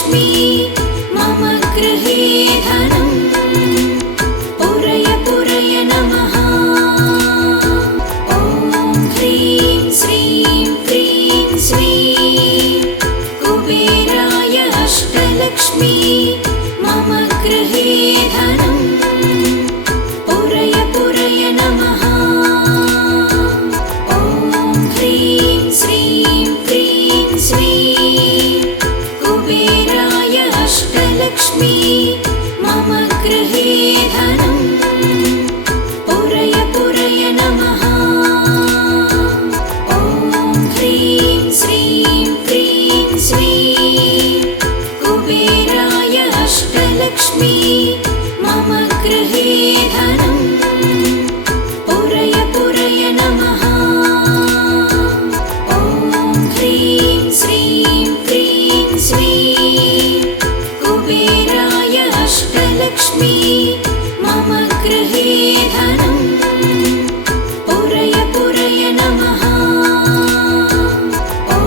अष्टलक्ष्मी मम गृहे धनम् पूरय पूरय नमः। ॐ ह्रीं श्रीं क्रीं स्वीं कुबेराय अष्टलक्ष्मी मम गृहे धनम् पूरय पूरय नमः। ॐ ह्रीं श्रीं क्रीं स्वीं कुबेराय अष्टलक्ष्मी मम गृहे धनम् पूरय पूरय नमः। ॐ ह्रीं श्रीं क्रीं स्वीं कुबेराय अष्टलक्ष्मी मम गृहे धनम् पूरय पूरय नमः। ॐ ह्रीं श्रीं क्रीं स्वीं कुबेराय अष्टलक्ष्मी मम गृहे धनम् पूरय पूरय नमः। ॐ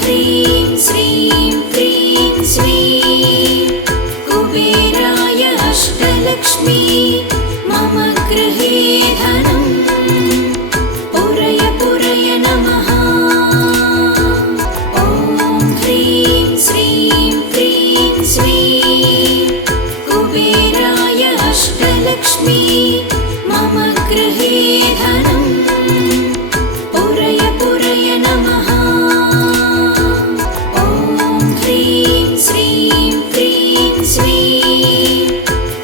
ह्रीं श्रीं क्रीं स्वीं कुबेराय अष्टलक्ष्मी मम गृहे धनम् पूरय पूरय नमः। ॐ ह्रीं श्रीं क्रीं स्वीं कुबेराय अष्टलक्ष्मी मम गृहे धनम् पूरय पूरय नमः। ॐ ह्रीं श्रीं क्रीं स्वीं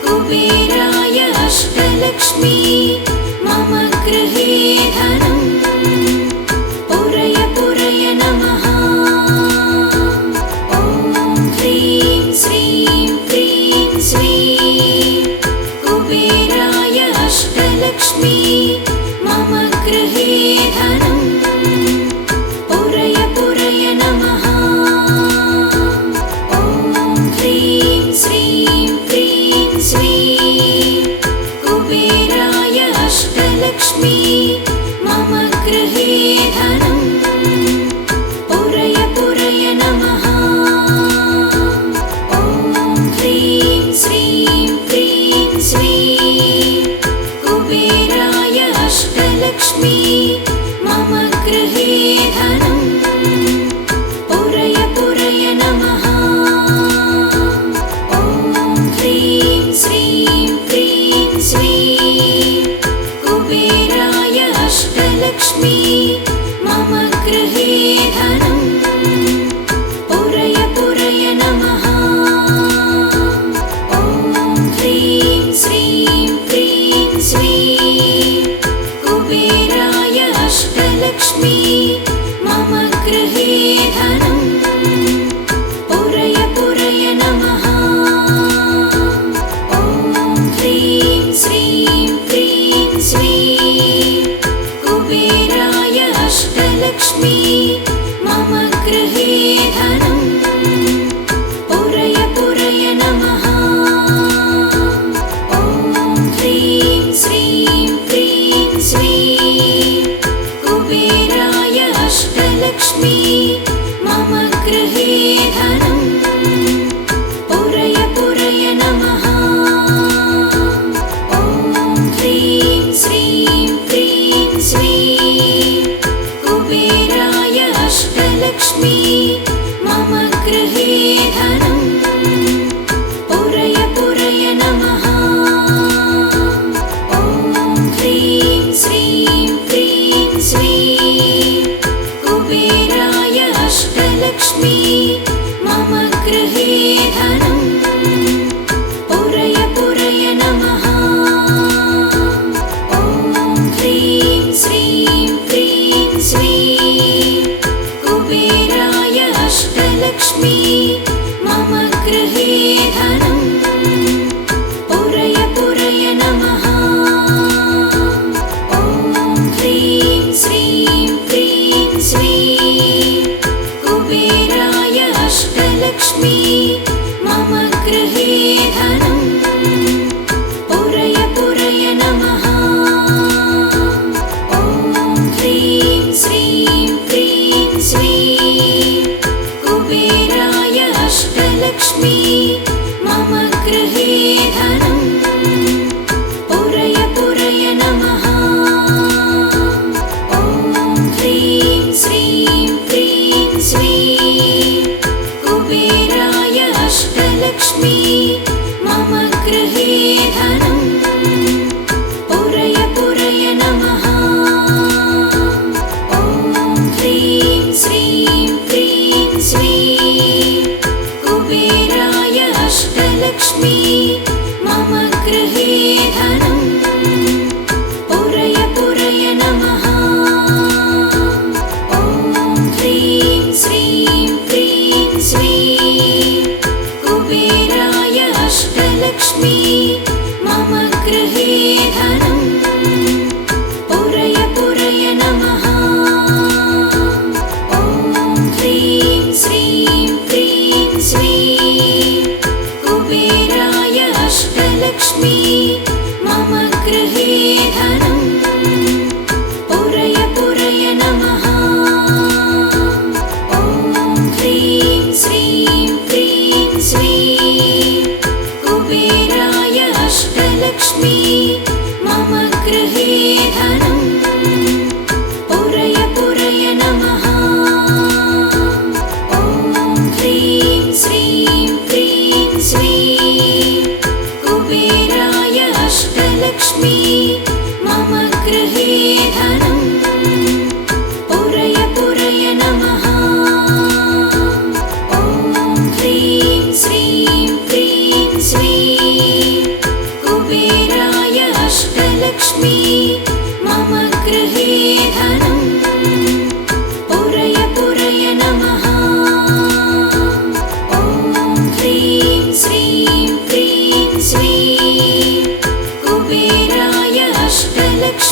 कुबेराय अष्टलक्ष्मी मम गृहे धनम् पूरय पूरय नमः। ॐ ह्रीं श्रीं क्रीं स्वीं कुबेराय अष्टलक्ष्मी मम गृहे धनम् पूरय पूरय नमः। ॐ ह्रीं श्रीं क्रीं स्वीं कुबेराय अष्टलक्ष्मी मम गृहे धनम् पूरय पूरय नमः। ॐ ह्रीं श्रीं क्रीं स्वीं कुबेराय अष्टलक्ष्मी मम गृहे धनम् पूरय पूरय नमः। ॐ ह्रीं श्रीं क्रीं स्वीं कुबेराय अष्टलक्ष्मी मम गृहे धनम् पूरय पूरय नमः। ॐ ह्रीं श्रीं क्रीं स्वीं कुबेराय अष्टलक्ष्मी मम गृहे धनम् पूरय पूरय नमः। ॐ ह्रीं श्रीं क्रीं स्वीं कुबेराय अष्टलक्ष्मी मम गृहे धनम् पूरय पूरय नमः। ॐ ह्रीं श्रीं क्रीं स्वीं कुबेराय अष्टलक्ष्मी मम गृहे धनम् पूरय पूरय नमः। ॐ ह्रीं श्रीं क्रीं स्वीं कुबेराय अष्टलक्ष्मी मम गृहे धनम् पूरय पूरय नमः। ॐ ह्रीं श्रीं क्रीं स्वीं कुबेराय अष्टलक्ष्मी मम गृहे धनम् पूरय पूरय नमः। ॐ ह्रीं श्रीं क्रीं स्वीं कुबेराय अष्टलक्ष्मी मम गृहे धनम् पूरय पूरय नमः। ॐ ह्रीं श्रीं क्रीं स्वीं कुबेराय अष्टलक्ष्मी मम गृहे धनम् पूरय पूरय नमः। ॐ ह्रीं श्रीं क्रीं स्वीं कुबेराय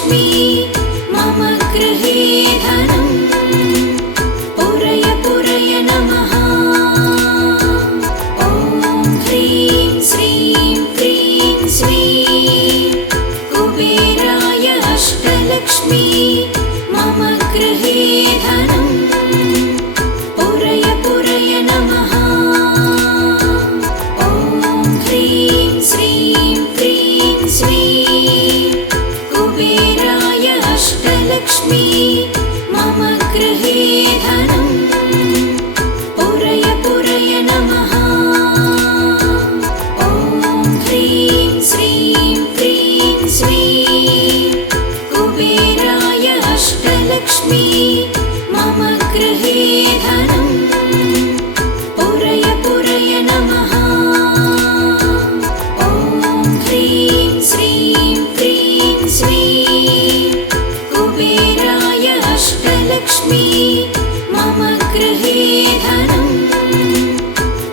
अष्टलक्ष्मी मम गृहे धनम् पुरय पुरय नमः। ॐ ह्रीं श्रीं क्रीं श्रीं कुबेराय अष्टलक्ष्मी मम गृहे धनम् पुरय पुरय नमः। ॐ ह्रीं श्रीं क्रीं श्रीं कुबेराय अष्टलक्ष्मी मम गृहे धनम् पुरय पुरय नमः। ॐ ह्रीं श्रीं क्रीं श्रीं कुबेराय अष्टलक्ष्मी मम गृहे धनम् पुरय पुरय नमः। ॐ ह्रीं श्रीं क्रीं श्रीं कुबेराय अष्टलक्ष्मी मम गृहे धनम्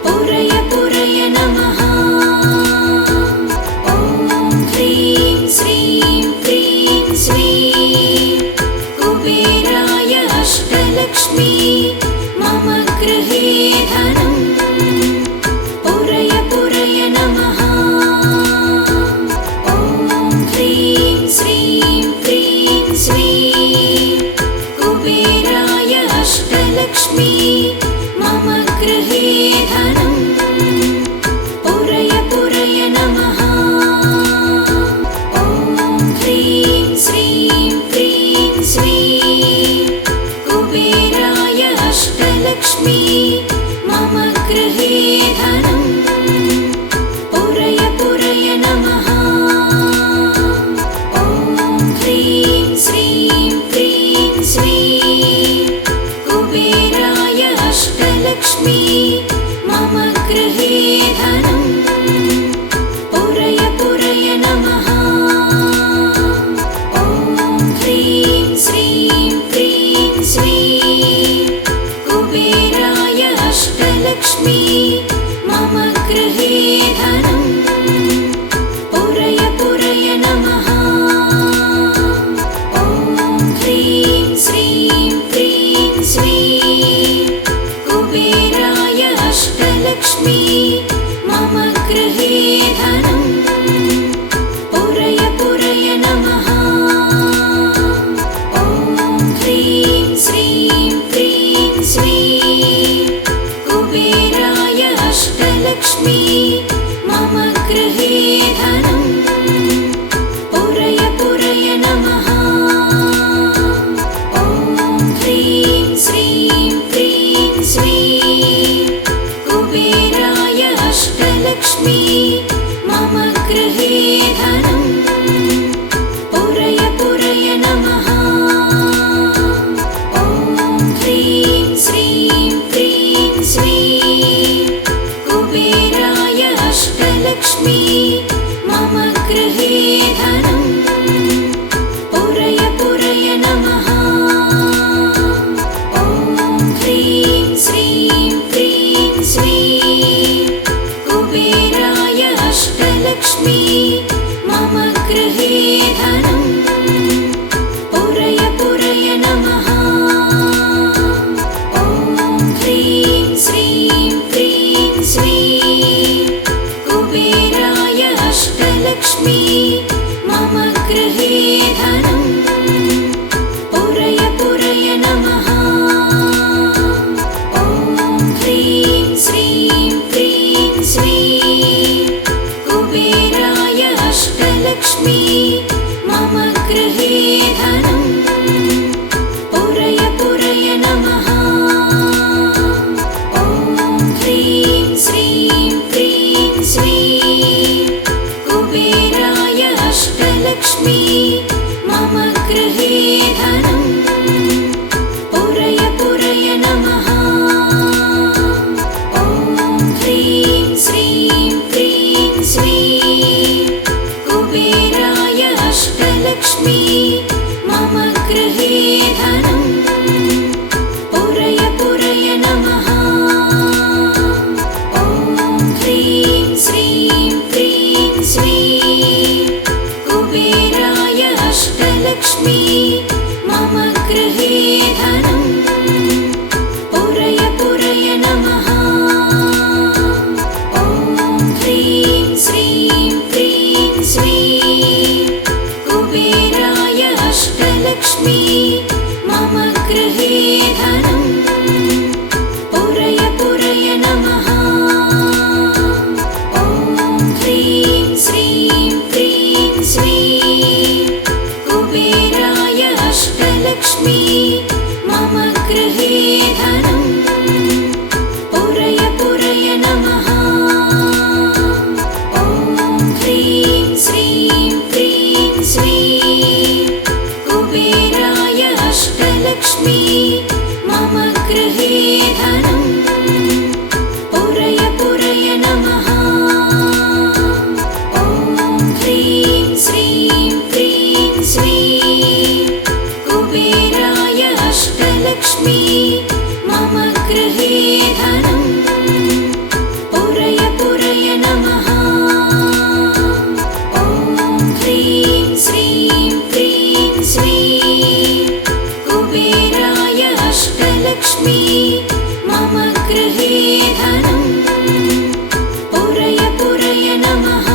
पुरय पुरय नमः। ॐ ह्रीं श्रीं क्रीं श्रीं कुबेराय अष्टलक्ष्मी मम गृहे धनम् पुरय पुरय नमः। ॐ ह्रीं श्रीं क्रीं श्रीं कुबेराय अष्टलक्ष्मी मम गृहे धनम् पुरय पुरय नमः। ॐ ह्रीं श्रीं क्रीं श्रीं कुबेराय अष्टलक्ष्मी मम गृहे धनम् पुरय पुरय नमः। ॐ ह्रीं श्रीं क्रीं श्रीं कुबेराय अष्टलक्ष्मी मम गृहे धनम् पुरय पुरय नमः। ॐ ह्रीं श्रीं क्रीं श्रीं कुबेराय अष्टलक्ष्मी मम गृहे धनम् पुरय पुरय नमः। ॐ ह्रीं श्रीं क्रीं श्रीं कुबेराय अष्टलक्ष्मी मम गृहे धनम् पुरय पुरय नमः। ॐ ह्रीं श्रीं क्रीं श्रीं कुबेराय अष्टलक्ष्मी मम गृहे धनम् पुरय पुरय नमः। ॐ ह्रीं श्रीं क्रीं श्रीं कुबेराय अष्टलक्ष्मी मम गृहे धनम् पुरय पुरय नमः। ॐ ह्रीं श्रीं क्रीं श्रीं कुबेराय अष्टलक्ष्मी मम गृहे धनम् पुरय पुरय नमः। ॐ ह्रीं श्रीं क्रीं श्रीं कुबेराय अष्टलक्ष्मी मम गृहे धनम् पुरय पुरय नमः। ॐ ह्रीं श्रीं क्रीं श्रीं कुबेराय अष्टलक्ष्मी मम गृहे धनम् पुरय पुरय नमः। ॐ ह्रीं श्रीं क्रीं श्रीं कुबेराय अष्टलक्ष्मी मम गृहे धनम् पुरय पुरय नमः। ॐ ह्रीं श्रीं क्रीं श्रीं कुबेराय अष्टलक्ष्मी मम गृहे धनम् पुरय पुरय नमः। ॐ ह्रीं श्रीं क्रीं श्रीं कुबेराय अष्टलक्ष्मी मम अष्टलक्ष्मी मम गृहे धनं पुरय पुरय नमः। ॐ ह्रीं श्रीं क्रीं श्रीं कुबेराय अष्टलक्ष्मी मम गृहे धनं पुरय पुरय नमः। ॐ ह्रीं श्रीं क्रीं श्रीं कुबेराय अष्टलक्ष्मी मम गृहे धनं पुरय पुरय नमः। ॐ ह्रीं श्रीं क्रीं श्रीं कुबेराय अष्टलक्ष्मी मम गृहे धनं पुरय पुरय नमः। ॐ ह्रीं श्रीं क्रीं श्रीं कुबेराय अष्टलक्ष्मी मम गृहे धनं पुरय पुरय नमः। ॐ ह्रीं श्रीं क्रीं श्रीं कुबेराय अष्टलक्ष्मी मम गृहे धनं पुरय पुरय नमः।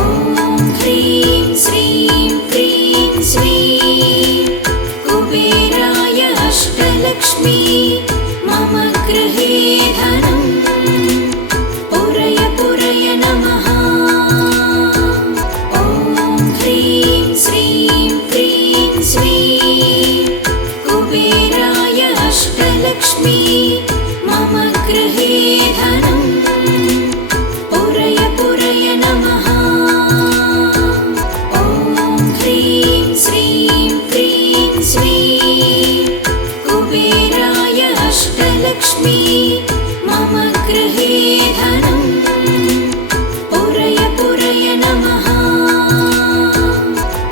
ॐ ह्रीं श्रीं क्रीं श्रीं कुबेराय अष्टलक्ष्मी मम गृहे धनं पुरय पुरय नमः। ॐ ह्रीं श्रीं क्रीं श्रीं कुबेराय अष्टलक्ष्मी मम गृहे धनं पुरय पुरय नमः। ॐ ह्रीं श्रीं क्रीं श्रीं कुबेराय अष्टलक्ष्मी मम गृहे धनं पुरय पुरय नमः।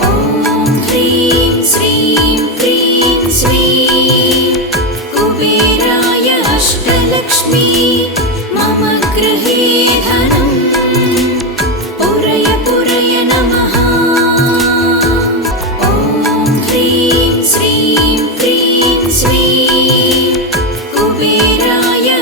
ॐ ह्रीं श्रीं क्रीं श्रीं कुबेराय अष्टलक्ष्मी मम गृहे धनं पुरय पुरय नमः। ॐ ह्रीं श्रीं क्रीं श्रीं कुबेराय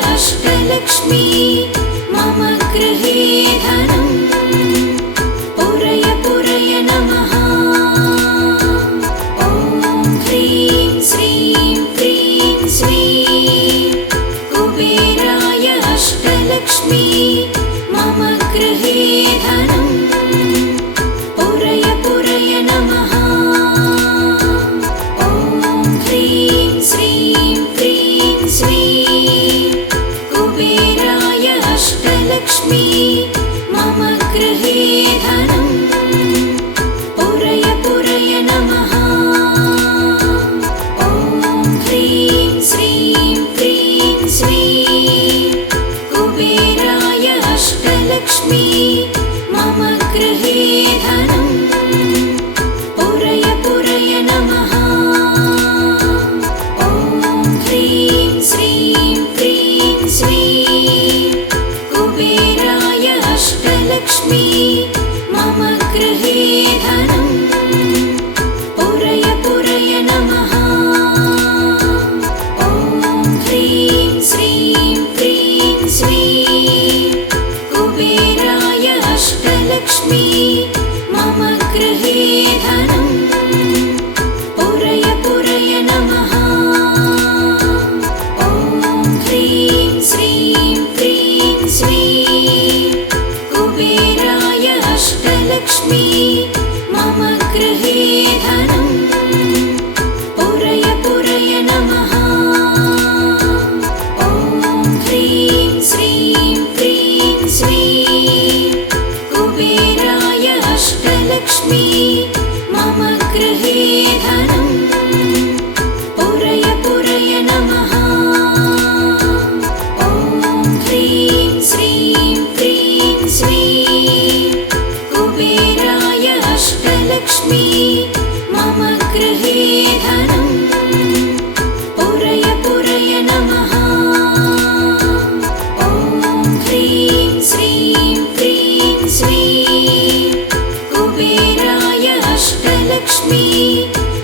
अष्टलक्ष्मी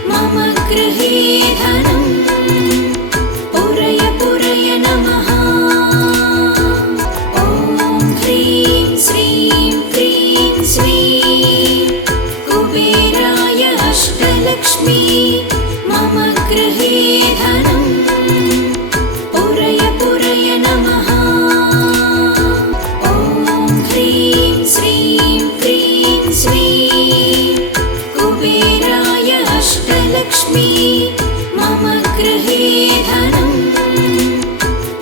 मम गृहे धनं पुरय पुरय नमः। ॐ ह्रीं श्रीं क्रीं श्रीं कुबेराय अष्टलक्ष्मी मम गृहे धनं पुरय पुरय नमः। ॐ ह्रीं श्रीं क्रीं श्रीं कुबेराय अष्टलक्ष्मी मम गृहे धनं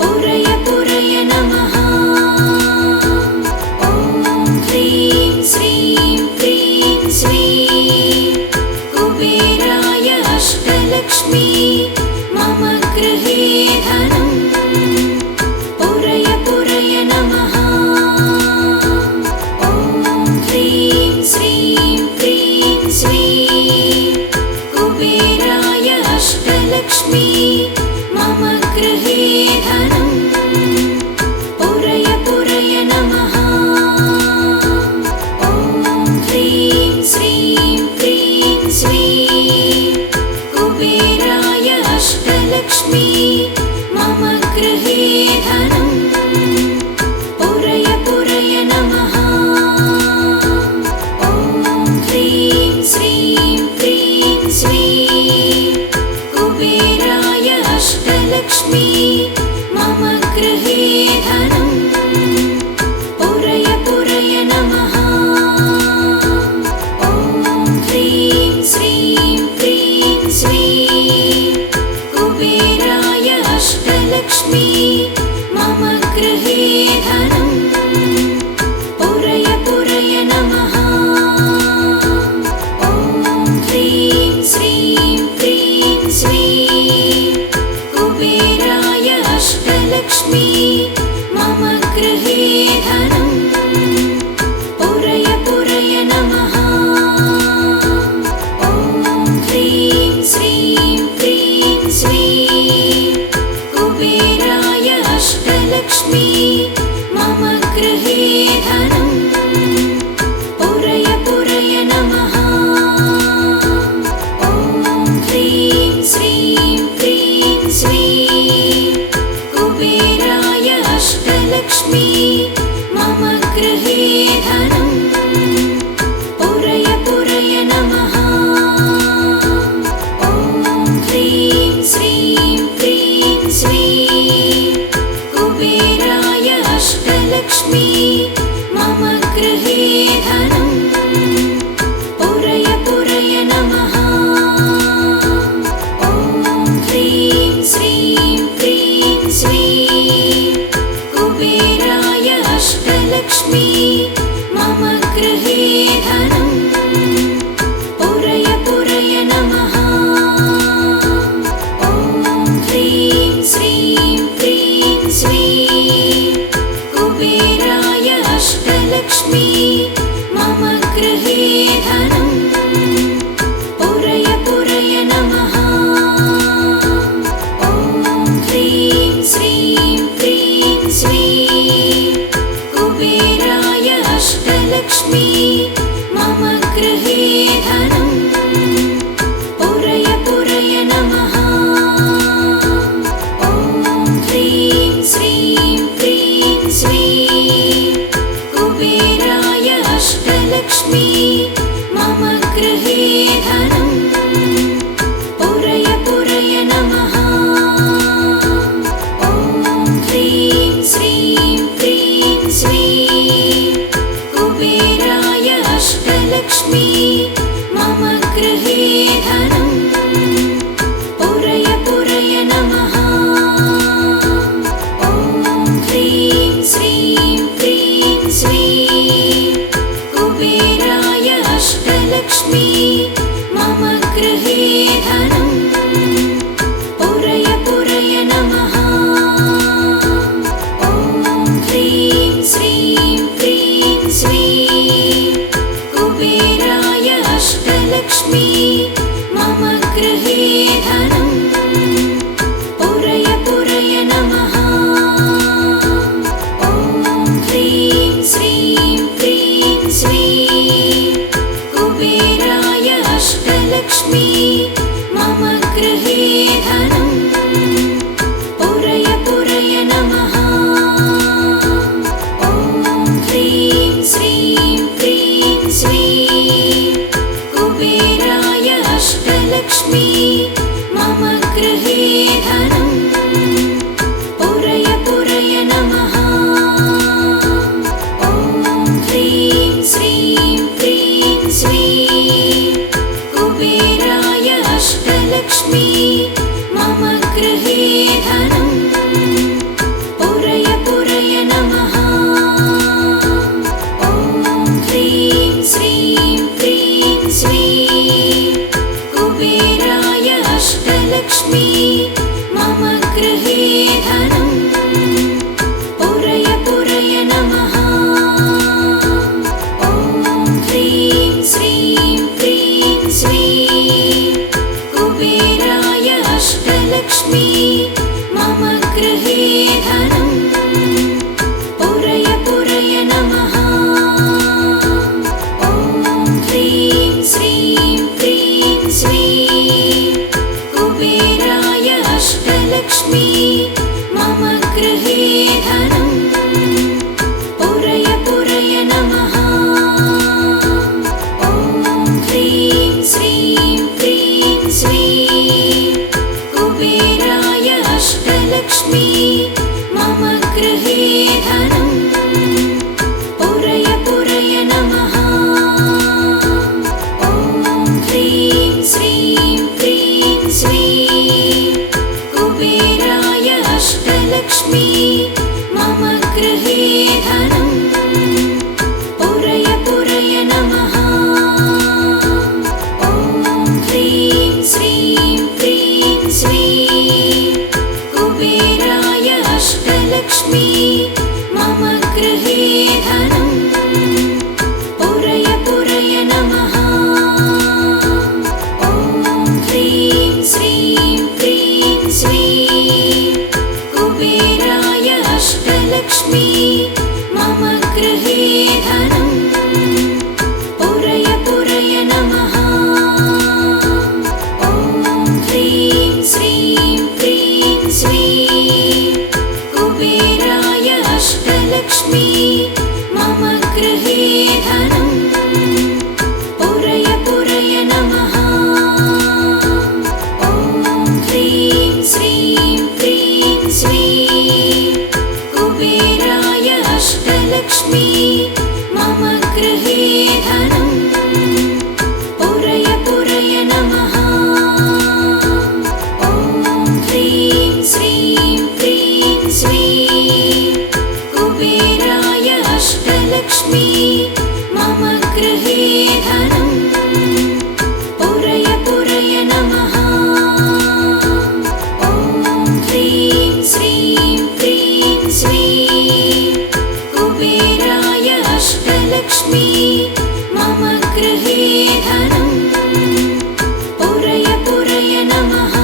पुरय पुरय नमः। ॐ ह्रीं श्रीं क्रीं श्रीं कुबेराय अष्टलक्ष्मी मम गृहे धनं पुरय पुरय नमः। ॐ ह्रीं श्रीं क्रीं श्रीं कुबेराय अष्टलक्ष्मी मम गृहे धनं पुरय पुरय नमः। ॐ ह्रीं श्रीं क्रीं श्रीं कुबेराय अष्टलक्ष्मी मम गृहे धनं पुरय पुरय नमः। ॐ ह्रीं श्रीं क्रीं श्रीं कुबेराय अष्टलक्ष्मी मम गृहे धनं पुरय पुरय नमः। ॐ ह्रीं श्रीं क्रीं श्रीं कुबेराय अष्टलक्ष्मी मम गृहे धनं पुरय पुरय नमः। ॐ ह्रीं श्रीं क्रीं श्रीं कुबेराय अष्टलक्ष्मी मम गृहे धनं पुरय पुरय नमः। ॐ ह्रीं श्रीं क्रीं श्रीं कुबेराय अष्टलक्ष्मी मम गृहे धनं पुरय पुरय नमः। ॐ ह्रीं श्रीं क्रीं श्रीं कुबेराय अष्टलक्ष्मी मम गृहे धनं पुरय पुरय नमः। ॐ ह्रीं श्रीं क्रीं श्रीं कुबेराय अष्टलक्ष्मी मम गृहे धनं पुरय पुरय नमः। ॐ ह्रीं श्रीं क्रीं श्रीं कुबेराय अष्टलक्ष्मी मम गृहे धनं पुरय पुरय नमः। ॐ ह्रीं श्रीं क्रीं श्रीं कुबेराय अष्टलक्ष्मी मम गृहे धनं पुरय पुरय नमः। ॐ ह्रीं श्रीं क्रीं श्रीं कुबेराय अष्टलक्ष्मी मम गृहे धनं पुरय पुरय नमः। ॐ ह्रीं श्रीं क्रीं श्रीं कुबेराय अष्टलक्ष्मी मम गृहे धनं पुरय पुरय नमः। ॐ ह्रीं श्रीं क्रीं श्रीं कुबेराय अष्टलक्ष्मी मम गृहे धनं पुरय पुरय नमः। ॐ ह्रीं श्रीं क्रीं श्रीं कुबेराय अष्टलक्ष्मी मम गृहे धनं पुरय पुरय नमः। ॐ ह्रीं श्रीं क्रीं श्रीं कुबेराय अष्टलक्ष्मी मम गृहे धनं पुरय पुरय नमः। ॐ ह्रीं श्रीं क्रीं श्रीं कुबेराय अष्टलक्ष्मी मम गृहे धनं पुरय पुरय नमः। ॐ ह्रीं श्रीं क्रीं श्रीं कुबेराय अष्टलक्ष्मी मम गृहे धनं पुरय पुरय नमः। ॐ ह्रीं श्रीं क्रीं श्रीं कुबेराय अष्टलक्ष्मी मम गृहे धनं पुरय पुरय नमः। ॐ ह्रीं श्रीं क्रीं श्रीं कुबेराय अष्टलक्ष्मी मम गृहे धनं पुरय पुरय नमः। ॐ ह्रीं श्रीं क्रीं श्रीं कुबेराय अष्टलक्ष्मी मम गृहे धनं पुरय पुरय नमः। ॐ ह्रीं श्रीं क्रीं श्रीं कुबेराय अष्टलक्ष्मी मम गृहे धनं पुरय पुरय नमः। ॐ ह्रीं श्रीं क्रीं श्रीं कुबेराय अष्टलक्ष्मी मम गृहे धनं पुरय पुरय नमः।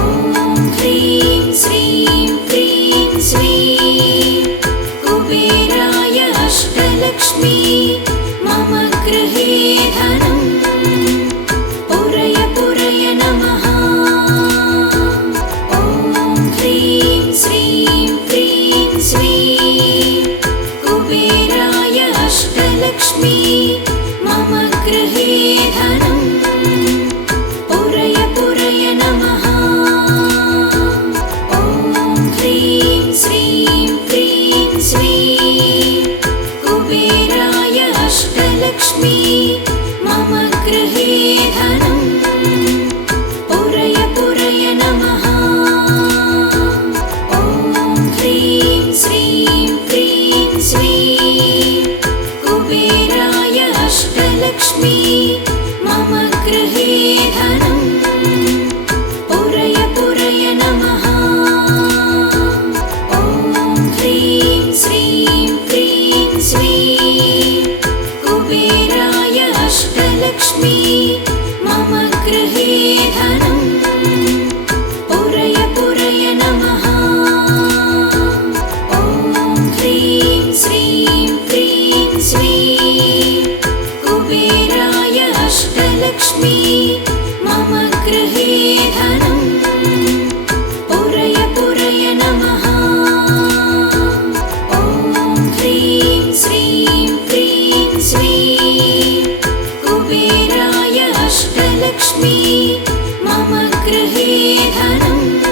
ॐ ह्रीं श्रीं क्रीं श्रीं कुबेराय अष्टलक्ष्मी मम गृहे धनं पुरय पुरय नमः। ॐ ह्रीं श्रीं क्रीं श्रीं कुबेराय अष्टलक्ष्मी मम गृहे धनं पुरय पुरय नमः। ॐ ह्रीं श्रीं क्रीं श्रीं कुबेराय अष्टलक्ष्मी मम गृहे धनं पुरय पुरय नमः। ॐ ह्रीं श्रीं क्रीं श्रीं कुबेराय अष्टलक्ष्मी मम गृहे धनं पुरय पुरय नमः। ॐ ह्रीं श्रीं क्रीं श्रीं कुबेराय अष्टलक्ष्मी मम गृहे धनं पुरय पुरय नमः। ॐ ह्रीं श्रीं क्रीं श्रीं कुबेराय अष्टलक्ष्मी अष्टलक्ष्मी मम गृहे धनं पुरय पुरय नमः ॐ ह्रीं श्रीं क्रीं श्रीं कुबेराय अष्टलक्ष्मी मम गृहे धनं